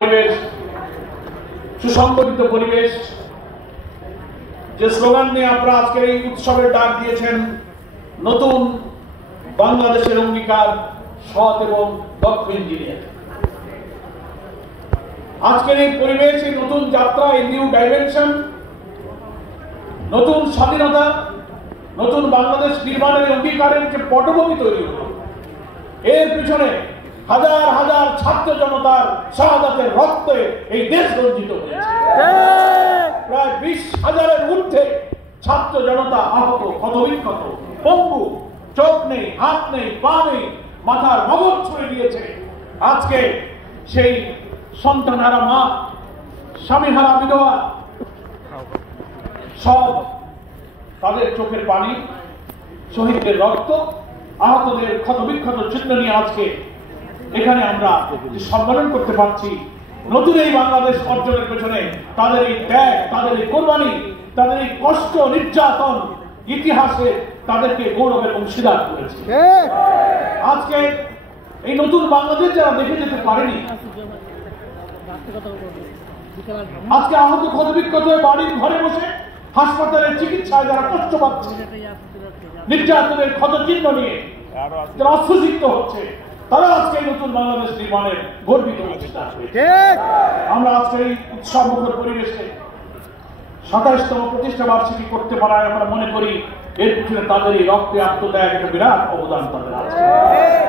পরিবেশ, সুসংগঠিত পরিবেশ, যে স্লোগান নিয়ে আপনারা আজকের এই উৎসবের ডাক দিয়েছেন, নতুন বাংলাদেশের অঙ্গীকার, সৎ এবং দক্ষ ইঞ্জিনিয়ার। আজকের এই পরিবেশ, এই নতুন যাত্রা, এই নিউ ডাইমেনশন, নতুন স্বাধীনতা, নতুন বাংলাদেশ নির্মাণের অঙ্গীকারের যে পটভূমি তৈরি হল, এর পিছনে হাজার হাজার ছাত্র জনতার শাহাদাতের রক্তে এই দেশ রঞ্জিত হয়েছে। প্রায় 20,000-এর ঊর্ধ্বে ছাত্র জনতা আহত, ক্ষতবিক্ষত, পঙ্গু, চোখ নেই, হাত নেই, পা নেই, মাথার মগজ ছুঁড়ে দিয়েছে। আজকে সেই সন্তানহারা মা, স্বামীহারা বিধবা, সব তাদের চোখের পানি, শহীদদের রক্ত, আহতদের ক্ষতবিক্ষত চিহ্ন নিয়ে আজকে এখানে আমরা সম্মেলন করতে পারছি। নতুন এই বাংলাদেশ অর্জনের পেছনে তাদের এই ত্যাগ, তাদের এই কোরবানি, তাদের এই কষ্ট, নির্যাতন ইতিহাসে তাদেরকে গৌরবের অংশীদার করেছে। আজকে এই নতুন বাংলাদেশ যারা দেখে যেতে পারেনি, আজকে আহত ক্ষতবিক্ষত হয়ে বাড়ির ঘরে বসে হাসপাতালের চিকিৎসায় যারা কষ্ট পাচ্ছে, নির্যাতনের ক্ষত চিহ্ন নিয়ে যারা অস্ত্রসিক্ত হচ্ছে, তারা আজকে নতুন বাংলাদেশ নির্মাণের গর্বিত অংশীদার হয়েছে। আমরা আজকে এই উৎসব মুখর পরিবেশে 27তম প্রতিষ্ঠা বার্ষিকী করতে পারায় আমরা মনে করি এর পিছনে তাদের এই রক্তে আত্মত্যাগ একটা বিরাট অবদান তাদের আছে।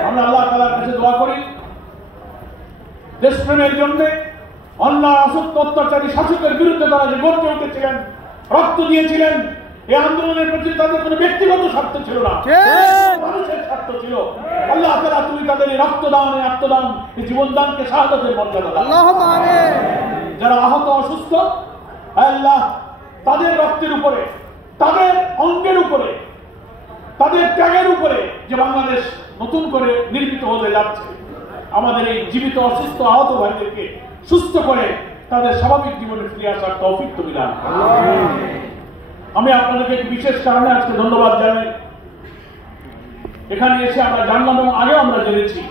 আমরা আল্লাহ তাআলার কাছে দোয়া করি দেশপ্রেমের জন্য, অন্যায়, অসত্য, অত্যাচারী শাসকের বিরুদ্ধে তারা যে গর্জে উঠেছিলেন, রক্ত দিয়েছিলেন, এই আন্দোলনের প্রতি তাদের কোনো ব্যক্তিগত স্বার্থ ছিল না, মানুষের স্বার্থ ছিল। আল্লাহ তাআলা তুমি তাদের এই রক্তদান, এই আত্মদান, এই জীবনদানকে শাহাদাতের মর্যাদা দাও। যারা আহত, অসুস্থ, আল্লাহ তাদের রক্তের উপরে, তাদের অঙ্গের উপরে, তাদের ত্যাগের উপরে যে বাংলাদেশ নতুন করে নির্মিত হতে যাচ্ছে, আমাদের এই জীবিত, অসুস্থ, আহত ভাইদেরকে সুস্থ করে তাদের স্বাভাবিক জীবনে ফিরে আসার তৌফিক তুমি দান করো। আমি আপনাদেরকে বিশেষ কারণে আজকে ধন্যবাদ জানাই। এখানে এসে আমরা জানলাম এবং আগেও আমরা জেনেছি,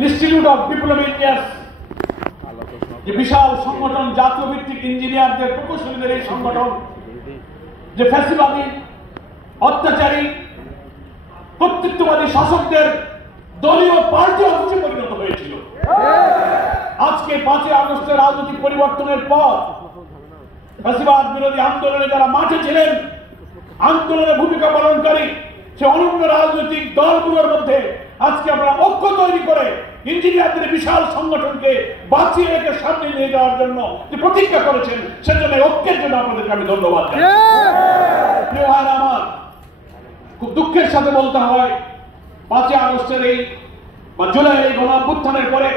ইনস্টিটিউট অফ ডিপ্লোমা ইঞ্জিনিয়ার্স যে বিশাল সংগঠন, জাতীয় ভিত্তিক ইঞ্জিনিয়ারদের, প্রকৌশলীদের এই সংগঠন, যে ফ্যাসিবাদী, অত্যাচারী, কর্তৃত্ববাদী শাসকদের দলীয় পার্টি অফিসে পরিণত হয়েছিল। আজকে 5ই আগস্টের রাজনৈতিক পরিবর্তনের পর ফ্যাসিবাদ বিরোধী আন্দোলনে যারা মাঠে ছিলেন, আন্দোলনে ভূমিকা পালনকারী সে অনন্য রাজনৈতিক দলগুলোর মধ্যে আজকে আমরা ঐক্য তৈরি করে ইঞ্জিনিয়ারদের বিশাল সংগঠনকে বাঁচিয়ে রেখে সামনে নিয়ে যাওয়ার জন্য যে প্রতিজ্ঞা করেছেন, সেজন্য ঐক্যের জন্য আপনাদেরকে আমি ধন্যবাদ জানাই। প্রিয় ভাইরা আমার, খুব দুঃখের সাথে বলতে হয়, 5ই আগস্টের এই বা জুলাইয়ের এই গণঅভ্যুত্থানের পরে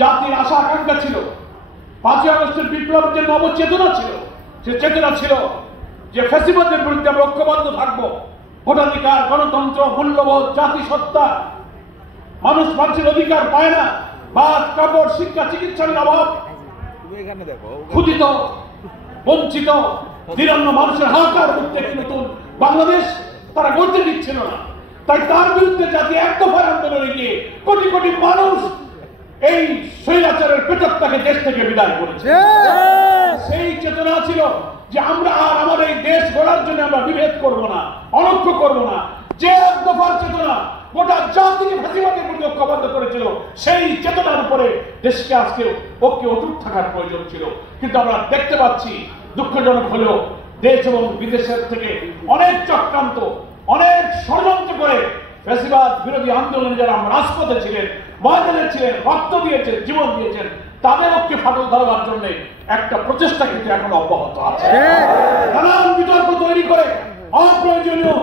জাতির আশা আকাঙ্ক্ষা ছিল, 5ই আগস্টের বিপ্লব যে নবচেতনা ছিল, সে চেতনা ছিল যে ফ্যাসিবাদের বিরুদ্ধে আমরা ঐক্যবদ্ধ থাকবো। ভোটাধিকার, গণতন্ত্র, মূল্যবোধ, জাতিসত্তা, মানুষের অধিকার পায় না, ভাত, কাপড়, শিক্ষা, চিকিৎসার অভাব, ক্ষুধিত, বঞ্চিত, নিরন্ন মানুষের হাহাকার মধ্যে একটি নতুন বাংলাদেশ তারা গড়তে দিচ্ছিল না। তাই তার বিরুদ্ধে জাতি এক দফার আন্দোলনে গিয়ে কোটি কোটি মানুষ এই স্বৈরাচারের পেটকটাকে দেশ থেকে বিদায় করেছে। সেই চেতনা ছিল যে আমরা আর আমাদের এই দেশ গড়ার জন্য আমরা বিভেদ করব না, অনৈক্য করব না। যে এক দফার চেতনা গোটা জাতিকে ফ্যাসিবাদের প্রতি ঐক্যবদ্ধ করেছিল, সেই চেতনার উপরে দেশকে আজকে ঐক্যে অটুট থাকার প্রয়োজন ছিল। কিন্তু আমরা দেখতে পাচ্ছি, দুঃখজনক হলেও দেশ এবং বিদেশের থেকে অনেক চক্রান্ত, অনেক ষড়যন্ত্র করে ফ্যাসিবাদ বিরোধী আন্দোলনে যারা রাজপথে ছিলেন, ময়দানে ছিলেন, রক্ত দিয়েছেন, জীবন দিয়েছেন, তাদের পক্ষে ফাটল ধরবার জন্য একটা প্রচেষ্টা কিন্তু এখন অব্যাহত আছে। নানান বিতর্ক তৈরি করে অপ্রয়োজনীয়,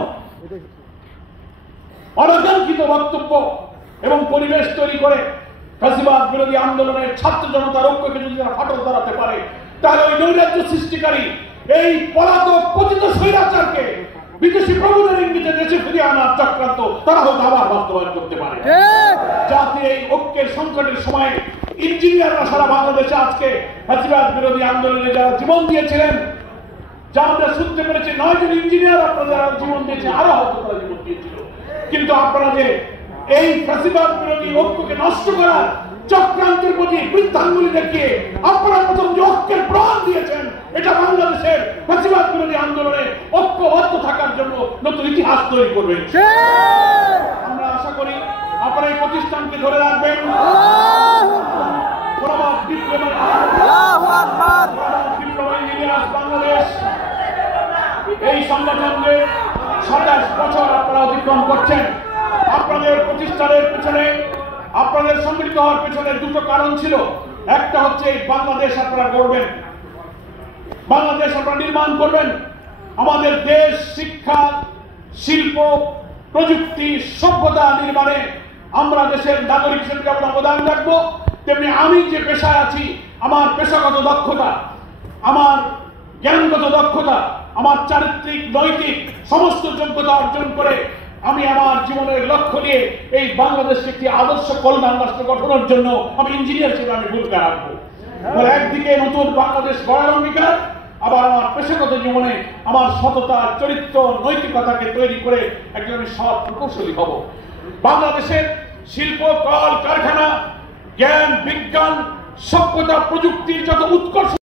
অনাকাঙ্ক্ষিত বক্তব্য এবং পরিবেশ তৈরি করে ফ্যাসিবাদ বিরোধী আন্দোলনের ছাত্র জনতার ঐক্যকে যদি তারা ফাটল ধরাতে পারে, তাহলে ওই নৈরাজ্য সৃষ্টিকারী এই পলাতক পতিত স্বৈরাচারকে বিদেশি প্রভুদের ইঙ্গিতে দেশে ফিরিয়ে আনার চক্রান্ত তারা হয়তো আবার বাস্তবায়ন করতে পারে। জাতির এই ঐক্যের সংকটের সময় ইঞ্জিনিয়াররা সারা বাংলাদেশে আজকে ফ্যাসিবাদ বিরোধী আন্দোলনে যারা জীবন দিয়েছিলেন, যা আমরা শুনতে পেরেছি 9 জন ইঞ্জিনিয়ার আপনারা যারা জীবন দিয়েছে, আরো হয়তো তারা জীবন দিয়েছিল, কিন্তু আপনারা যে এই ফ্যাসিবাদ বিরোধী ঐক্যকে নষ্ট করার চক্রান্তের প্রতি বৃদ্ধাঙ্গুলি দেখিয়ে আপনারা প্রথম যে ঐক্যের প্রাণ দিয়েছেন, এটা বাংলাদেশের ফ্যাসিবাদ বিরোধী আন্দোলনে ঐক্যবদ্ধ থাকার জন্য নতুন ইতিহাস তৈরি করবে। আমরা আশা করি আপনারা এই প্রতিষ্ঠানকে ধরে রাখবেন। বাংলাদেশ এই সংগঠনকে 27 বছর আপনারা অতিক্রম করছেন। আপনাদের প্রতিষ্ঠানের পেছনে, আপনাদের সংগঠিত হওয়ার পেছনে দুটো কারণ ছিল। একটা হচ্ছে এই বাংলাদেশ আপনারা গড়বেন, বাংলাদেশ আপনারা নির্মাণ করবেন। আমাদের দেশ শিক্ষা, শিল্প, প্রযুক্তি, সভ্যতা নির্মাণে আমরা দেশের নাগরিক হিসেবে যেমন অবদান রাখবো, তেমনি আমি যে পেশায় আছি আমার পেশাগত দক্ষতা, আমার জ্ঞানগত দক্ষতা, আমার চারিত্রিক নৈতিক সমস্ত যোগ্যতা অর্জন করে আমি আমার জীবনের লক্ষ্য নিয়ে এই বাংলাদেশকে একটি আদর্শ কল্যাণ রাষ্ট্র গঠনের জন্য আমি ইঞ্জিনিয়ার হিসেবে আমি ভূমিকা রাখবো। একদিকে নতুন বাংলাদেশ গড়ার অঙ্গীকার, আবার আমার পেশাগত জীবনে আমার সততা, চরিত্র, নৈতিকতাকে তৈরি করে একজন সৎ প্রকৌশলী হব। বাংলাদেশের শিল্প, কল কারখানা, জ্ঞান, বিজ্ঞান, সভ্যতা, প্রযুক্তির যত উৎকর্ষ